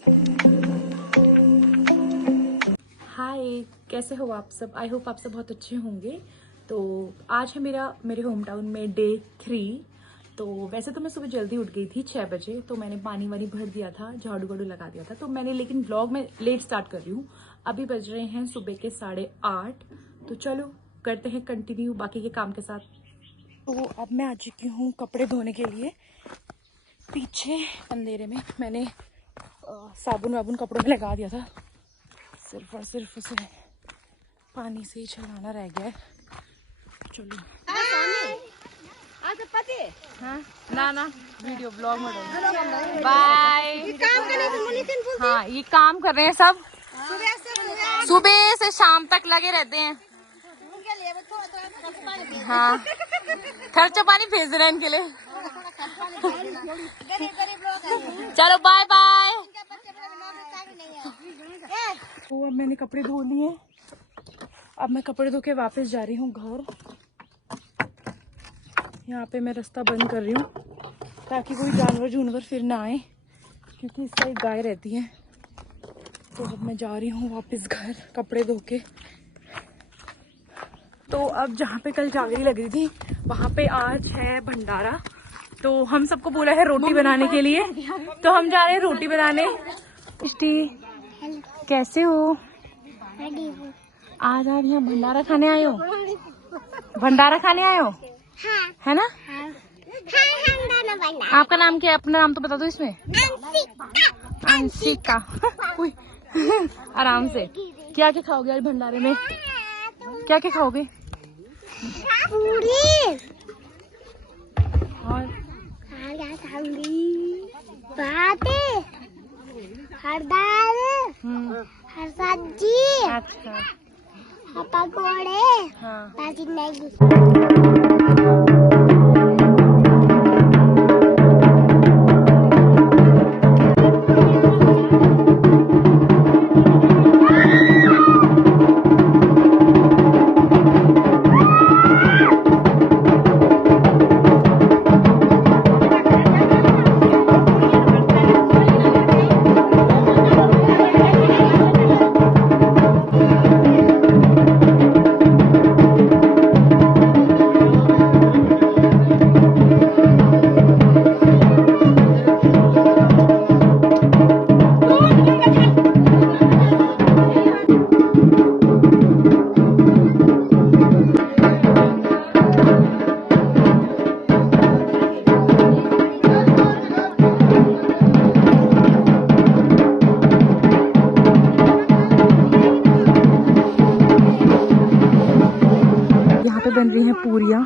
हाय, कैसे हो आप सब? आई होप आप सब बहुत अच्छे होंगे। तो आज है मेरे होम टाउन में डे 3। तो वैसे तो मैं सुबह जल्दी उठ गई थी 6 बजे, तो मैंने पानी वानी भर दिया था, झाड़ू वाड़ू लगा दिया था। तो मैंने लेकिन व्लॉग में लेट स्टार्ट कर रही हूँ। अभी बज रहे हैं सुबह के 8:30। तो चलो करते हैं कंटिन्यू बाकी के काम के साथ। तो अब मैं आ चुकी हूँ कपड़े धोने के लिए। पीछे अंधेरे में मैंने साबुन वाबुन कपड़ों में लगा दिया था, सिर्फ और सिर्फ उसे पानी से ही छलाना रह गया है। चलो हाँ ना वीडियो ब्लॉग में बाय। हाँ, ये काम कर रहे हैं सब, सुबह से शाम तक लगे रहते हैं। हाँ, खर्चा पानी भेज रहे हैं इनके लिए। चलो बाय बाय। तो अब मैंने कपड़े धो लिए, अब मैं कपड़े धो के वापस जा रही हूँ घर। यहाँ पे मैं रास्ता बंद कर रही हूँ ताकि कोई जानवर फिर ना आए, क्योंकि इस साइड गाय रहती है। तो अब मैं जा रही हूँ वापस घर कपड़े धो के। तो अब जहाँ पे कल जागरी लग रही थी वहाँ पे आज है भंडारा। तो हम सबको बोला है रोटी बनाने के लिए, तो हम जा रहे हैं रोटी बनाने। कैसे हो? आज आप यहाँ भंडारा खाने आए हो? भंडारा खाने आए हो? हाँ। है ना? हाँ। आपका नाम क्या है? अपना नाम तो बता दो इसमें। अंशिका। आराम से। क्या क्या खाओगे आज भंडारे में? क्या क्या खाओगे? पूरी और हर दाल, हर सब्जी, अच्छा, पकौड़े, हाँ, मैगी। बन रही हैं पूरियाँ,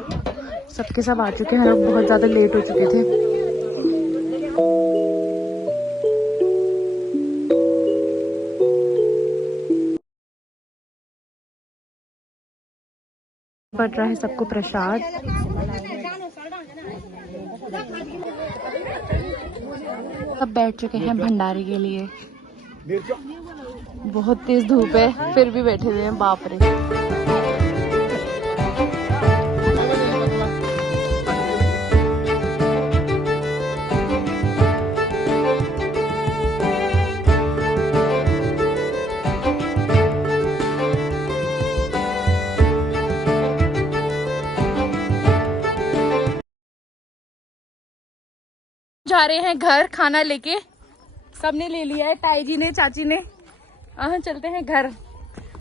सबके सब आ चुके हैं, लोग बहुत ज्यादा लेट हो चुके थे। बट रहा है सबको प्रसाद। सब बैठ चुके हैं भंडारे के लिए। बहुत तेज धूप है फिर भी बैठे हुए हैं, बाप रे। जा रहे हैं घर खाना लेके, सबने ले लिया है, ताई जी ने, चाची ने। चलते हैं घर,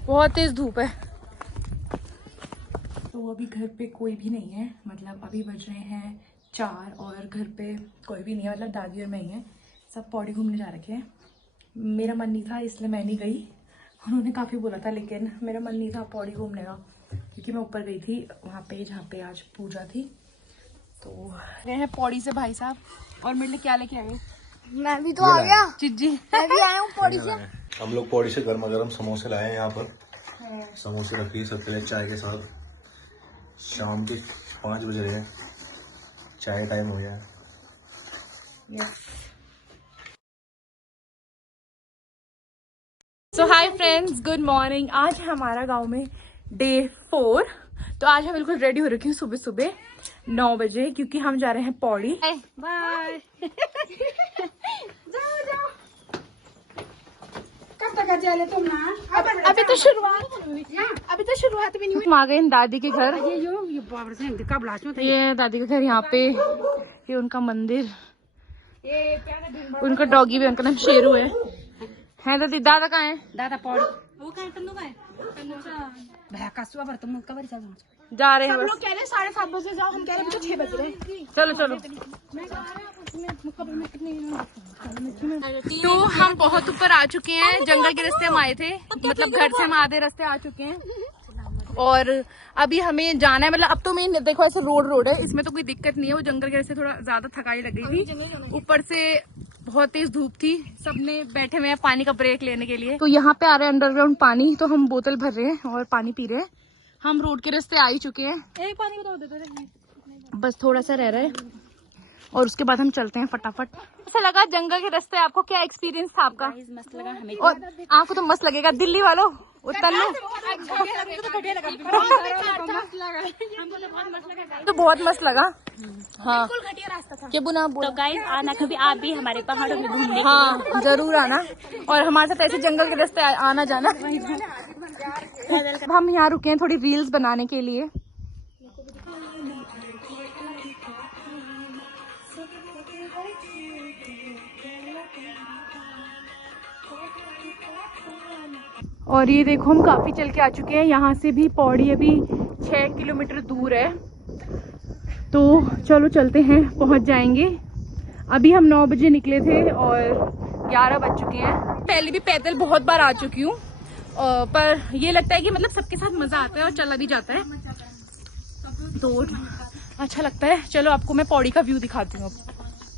बहुत तेज धूप है। तो अभी घर पे कोई भी नहीं है, मतलब अभी बज रहे हैं 4 और घर पे कोई भी नहीं है, मतलब दादी और मैं ही हैं। सब पौड़ी घूमने जा रखे हैं। मेरा मन नहीं था इसलिए मैं नहीं गई, उन्होंने काफ़ी बोला था, लेकिन मेरा मन नहीं था पौड़ी घूमने का, क्योंकि मैं ऊपर गई थी वहाँ पे जहाँ पे आज पूजा थी। तो गए हैं पौड़ी से भाई साहब, और मेरे लिए क्या लेके आए? मैं भी तो आ गया, चिज्जी। मैं भी आया हूँ पौड़ी से। हम लोग पौड़ी से गर्मा गर्म समोसे लाए हैं यहाँ पर। समोसे रखिए सबके लिए चाय के साथ। शाम के 5 बज रहे हैं, चाय टाइम हो गया है। सो हाय फ्रेंड्स, गुड मॉर्निंग। आज है हमारा गांव में डे 4। तो आज हम बिल्कुल रेडी हो रखी हूँ सुबह सुबह 9 बजे, क्योंकि हम जा रहे हैं पौड़ी। बाय। जाओ जाओ। चले तुम ना अभी तो शुरुआत भी नहीं हुई। हम आ गए दादी के घर। ये दादी का घर, यहाँ पे ये उनका मंदिर, उनका डॉगी भी, उनका नाम शेरू है दादी। दादा कहाँ है? दादा पौड़ी वो कहाँ तन्नू का है? भैया कसुआ पर तुम कबर चल जा रहे हैं बस। लोग कह रहे 7:30 बजे जाओ, हम कह रहे हैं 6 बज रहे हैं। चलो चलो। तो हम बहुत ऊपर आ चुके हैं, जंगल के रास्ते हम आए थे, मतलब घर से हम आधे रास्ते आ चुके हैं और अभी हमें जाना है। मतलब अब तो मैं देखो ऐसे रोड है, इसमें तो कोई दिक्कत नहीं है। वो जंगल के रास्ते थोड़ा ज्यादा थकाई लग गई थी, ऊपर से बहुत तेज धूप थी, सबने बैठे हुए हैं पानी का ब्रेक लेने के लिए। तो यहाँ पे आ रहे हैं अंडरग्राउंड पानी, तो हम बोतल भर रहे हैं और पानी पी रहे हैं। हम रोड के रास्ते आ ही चुके हैं, एक पानी को दे दो, बस थोड़ा सा रह रहा है और उसके बाद हम चलते हैं फटाफट। ऐसा लगा जंगल के रास्ते, आपको क्या एक्सपीरियंस था आपका? मस्त लगा हमें। और आपको तो मस्त लगेगा, दिल्ली वालों तो बहुत मस्त लगा। हाँ क्या बुना तो गाइस आना कभी आप भी हमारे पहाड़ों में घूमने। हाँ जरूर आना, और हमारे साथ ऐसे जंगल के रास्ते आना जाना। हम यहाँ रुके हैं थोड़ी रील्स बनाने के लिए। और ये देखो हम काफी चल के आ चुके हैं, यहाँ से भी पौड़ी अभी 6 किलोमीटर दूर है। तो चलो चलते हैं, पहुंच जाएंगे। अभी हम 9 बजे निकले थे और 11 बज चुके हैं। पहले भी पैदल बहुत बार आ चुकी हूँ, पर ये लगता है कि मतलब सबके साथ मजा आता है और चला भी जाता है, तो अच्छा लगता है। चलो आपको मैं पौड़ी का व्यू दिखाती हूँ।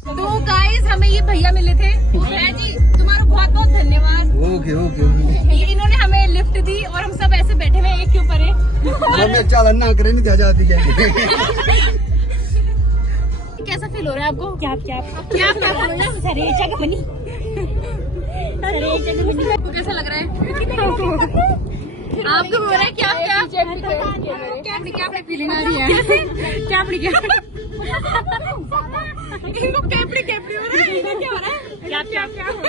तो गाइस हमें ये भैया मिले थे, भैया जी तुम्हारा बहुत बहुत धन्यवाद। ओके। इन्होंने हमें लिफ्ट दी और हम सब ऐसे बैठे हुए एक के ऊपर है। चालन ना करे नहीं जाती कैसा फील हो रहा है आपको? क्या सरे जगह बनी, आपको कैसा लग रहा है? आपको हो रहा है क्या फीलिंग आ रही है? इनको कैपड़ी हो रहा है, इनको क्या हो रहा है?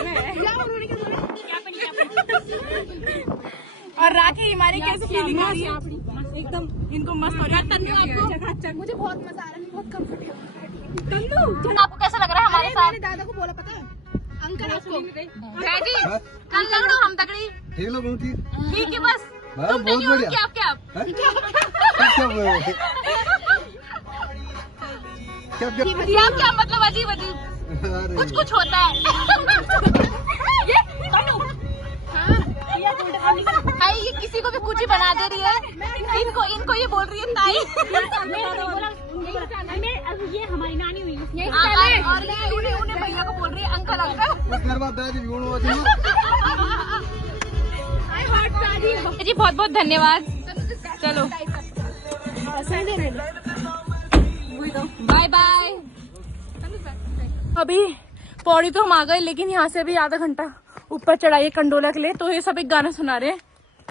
और राखी हमारी कैसे फीलिंग आ रही है? एकदम इनको मस्त हो रहा है। तन्नू आपको? मुझे बहुत मजा आ रहा है, बहुत कंफर्टेबल। तन्नू आपको कैसा लग रहा है हमारे साथ? दादा को बोला पता है अंकल आपको डैडी कल लग रहा हम तगड़ी ठीक है बस। तुम बहुत बढ़िया। क्या क्या मतलब अजीब कुछ होता है। ये किसी को भी कुछ ही बना दे रही है, इनको ये बोल रही है ताई। ये हमारी नानी हुई और ये उन्हें भैया को बोल रही है अंकल जी। बहुत बहुत धन्यवाद। चलो बाय बाय। अभी पौड़ी तो हम आ गए, लेकिन यहाँ से अभी आधा घंटा ऊपर चढ़ाइए कंडोला के लिए। तो ये सब एक गाना सुना रहे हैं,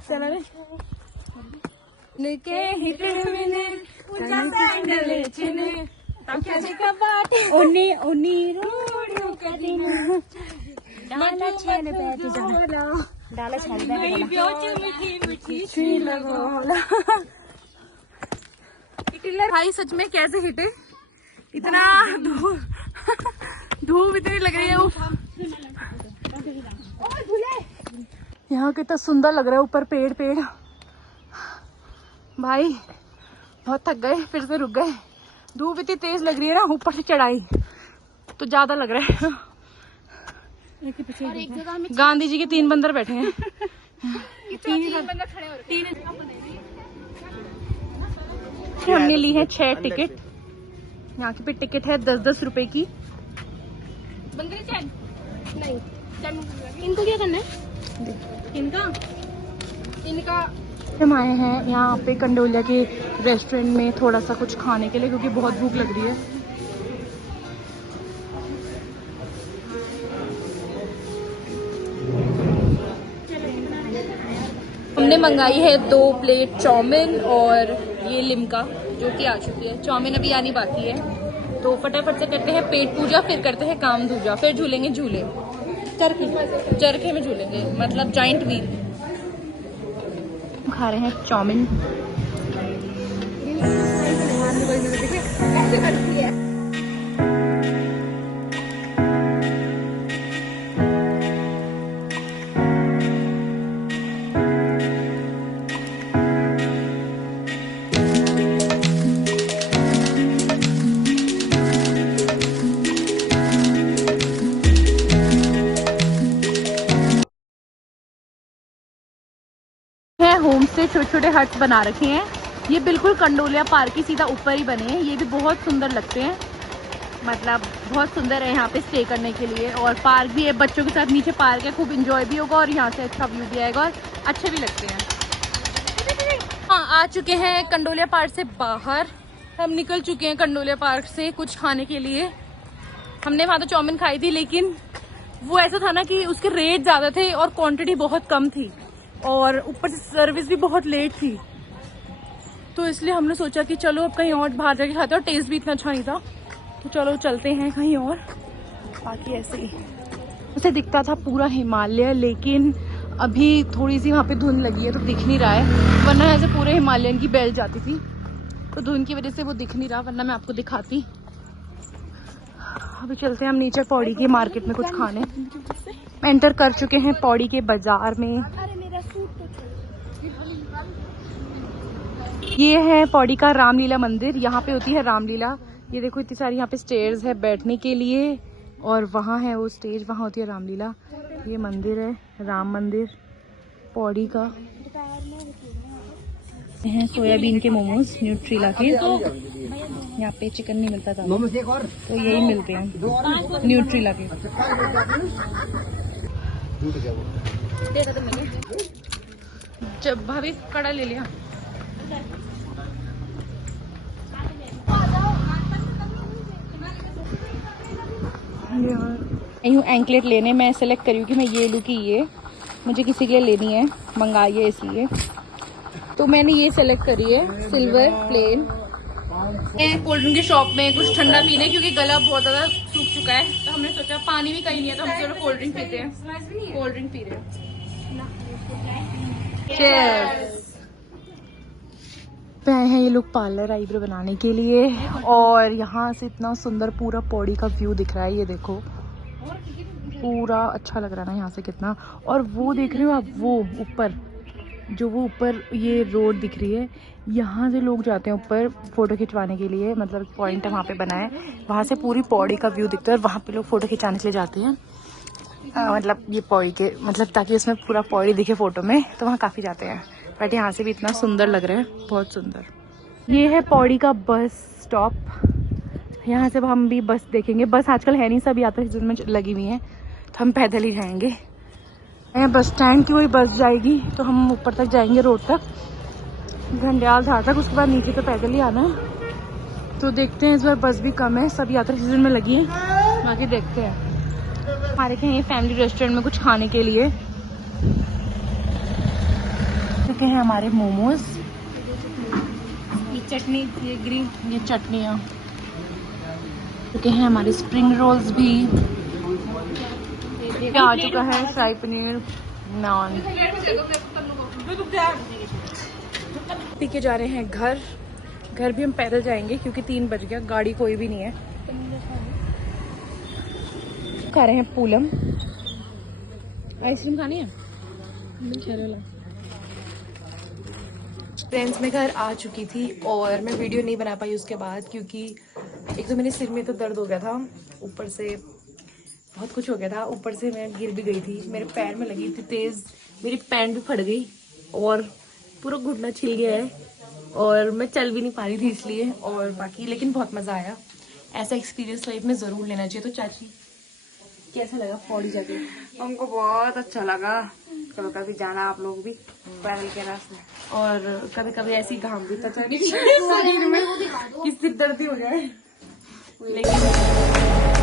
चला रहे भाई सच में कैसे हिटे, इतना धूप इतनी लग रही है। यहाँ कितना सुंदर लग रहा है, ऊपर पेड़ भाई बहुत थक गए, फिर से रुक गए। धूप इतनी तेज लग रही है ना, ऊपर से चढ़ाई तो ज्यादा लग रहा है। गांधी जी के 3 बंदर बैठे हैं। हमने ली है 6 टिकट। यहाँ की भी टिकट है 10-10 रुपए की। नहीं इनको क्या करना है? इनका हम आए हैं यहाँ पे कंडोलिया के रेस्टोरेंट में थोड़ा सा कुछ खाने के लिए, क्योंकि बहुत भूख लग रही है। हमने मंगाई है 2 प्लेट चाउमीन और ये लिमका जो कि आ चुकी है। चाउमीन अभी आनी बाकी है, तो फटाफट से करते हैं पेट पूजा, फिर करते हैं काम दूजा, फिर झूलेंगे झूले। चरखे में झूलेंगे, मतलब जॉइंट व्हील। खा रहे हैं चाउमीन। होम से छोटे छोटे हट्स बना रखे हैं। ये बिल्कुल कंडोलिया पार्क की सीधा ऊपर ही बने हैं। ये भी बहुत सुंदर लगते हैं, मतलब बहुत सुंदर है यहाँ पे स्टे करने के लिए। और पार्क भी है, बच्चों के साथ नीचे पार्क है, खूब इंजॉय भी होगा और यहाँ से अच्छा व्यू भी आएगा और अच्छे भी लगते हैं। हाँ, आ चुके हैं कंडोलिया पार्क से बाहर। हम निकल चुके हैं कंडोलिया पार्क से कुछ खाने के लिए। हमने वहाँ तो चाउमीन खाई थी, लेकिन वो ऐसा था ना कि उसके रेट ज़्यादा थे और क्वांटिटी बहुत कम थी और ऊपर से सर्विस भी बहुत लेट थी, तो इसलिए हमने सोचा कि चलो अब कहीं और बाहर जाके खाते हैं। और टेस्ट भी इतना अच्छा नहीं था, तो चलो चलते हैं कहीं और। बाकी ऐसे ही उसे दिखता था पूरा हिमालय, लेकिन अभी थोड़ी सी वहाँ पे धुंध लगी है तो दिख नहीं रहा है, वरना ऐसे पूरे हिमालयन की बेल्ट जाती थी, तो धुंध की वजह से वो दिख नहीं रहा, वरना मैं आपको दिखाती। अभी चलते हैं हम नीचे पौड़ी के मार्केट में कुछ खाने। एंटर कर चुके हैं पौड़ी के बाजार में। ये है पौड़ी का रामलीला मंदिर, यहाँ पे होती है रामलीला। ये देखो इतनी सारी यहाँ पे स्टेयर्स है बैठने के लिए, और वहाँ है वो स्टेज, वहाँ होती है रामलीला। ये मंदिर है राम मंदिर पौड़ी का। हैं सोयाबीन के मोमोज न्यूट्रीला के। यहाँ पे चिकन नहीं मिलता था तो यही मिलते हैं न्यूट्रीला के। जब भाभी कड़ा ले लिया। यूँ एंकलेट लेने, मैं सेलेक्ट करी हूँ कि मैं ये लूँ कि ये मुझे किसी के लिए लेनी है, मंगाई है इसलिए, तो मैंने ये सेलेक्ट करी है सिल्वर प्लेन। कोल्ड ड्रिंक की शॉप में कुछ ठंडा पीने, क्योंकि गला बहुत ज़्यादा सूख चुका है, तो हमने सोचा पानी भी कहीं नहीं है तो हम चलो कोल्ड ड्रिंक पीते हैं। कोल्ड ड्रिंक पी रहे हैं। पे आए हैं ये लोग पार्लर आईब्रो बनाने के लिए, और यहाँ से इतना सुंदर पूरा पौड़ी का व्यू दिख रहा है। ये देखो पूरा अच्छा लग रहा है ना यहाँ से कितना। और वो देख रहे हो आप, वो ऊपर जो वो ऊपर ये रोड दिख रही है, यहाँ से लोग जाते हैं ऊपर फोटो खिंचवाने के लिए, मतलब पॉइंट है वहाँ पे बना है, वहाँ से पूरी पौड़ी का व्यू दिखता है और वहाँ पे लोग फोटो खिंचाने के लिए जाते हैं। मतलब ये पौड़ी के, मतलब ताकि उसमें पूरा पौड़ी दिखे फोटो में, तो वहाँ काफ़ी जाते हैं। बट यहाँ से भी इतना सुंदर लग रहा है, बहुत सुंदर। ये है पौड़ी का बस स्टॉप, यहाँ से हम भी बस देखेंगे। बस आजकल है नहीं, सब यात्रा सीजन में लगी हुई हैं, तो हम पैदल ही जाएंगे। बस स्टैंड की वही बस जाएगी, तो हम ऊपर तक जाएंगे रोड तक, घंडियाल धार तक, उसके बाद नीचे तो पैदल ही आना है। तो देखते हैं, इस बार बस भी कम है, सब यात्रा सीजन में लगी है, बाकी देखते हैं। हमारे के हैं फैमिली रेस्टोरेंट में कुछ खाने के लिए। चुके हैं हमारे मोमोज, ये चटनी, ये ग्रीन, ये चटनियाँ। चुके हैं हमारे स्प्रिंग रोल्स भी। आ चुका है शाही पनीर, नान। पी के जा रहे हैं घर। घर भी हम पैदल जाएंगे क्योंकि 3 बज गया, गाड़ी कोई भी नहीं है। खा रहे हैं पूलम। आइसक्रीम खानी है? फ्रेंड्स, मैं घर आ चुकी थी और मैं वीडियो नहीं बना पाई उसके बाद, क्योंकि एक तो मेरे सिर में तो दर्द हो गया था, ऊपर से बहुत कुछ हो गया था, ऊपर से मैं गिर भी गई थी, मेरे पैर में लगी थी तेज, मेरी पैंट भी फट गई और पूरा घुटना छिल गया है और मैं चल भी नहीं पा रही थी इसलिए। और बाकी लेकिन बहुत मज़ा आया। ऐसा एक्सपीरियंस लाइफ में ज़रूर लेना चाहिए। तो चाची, कैसा लगा पौड़ी जाके? हमको बहुत अच्छा लगा। कभी कभी जाना आप लोग भी पैदल के रास्ते, और कभी कभी ऐसी घाम भी पता नहीं शरीर में कि सिर दर्द हो जाए, लेकिन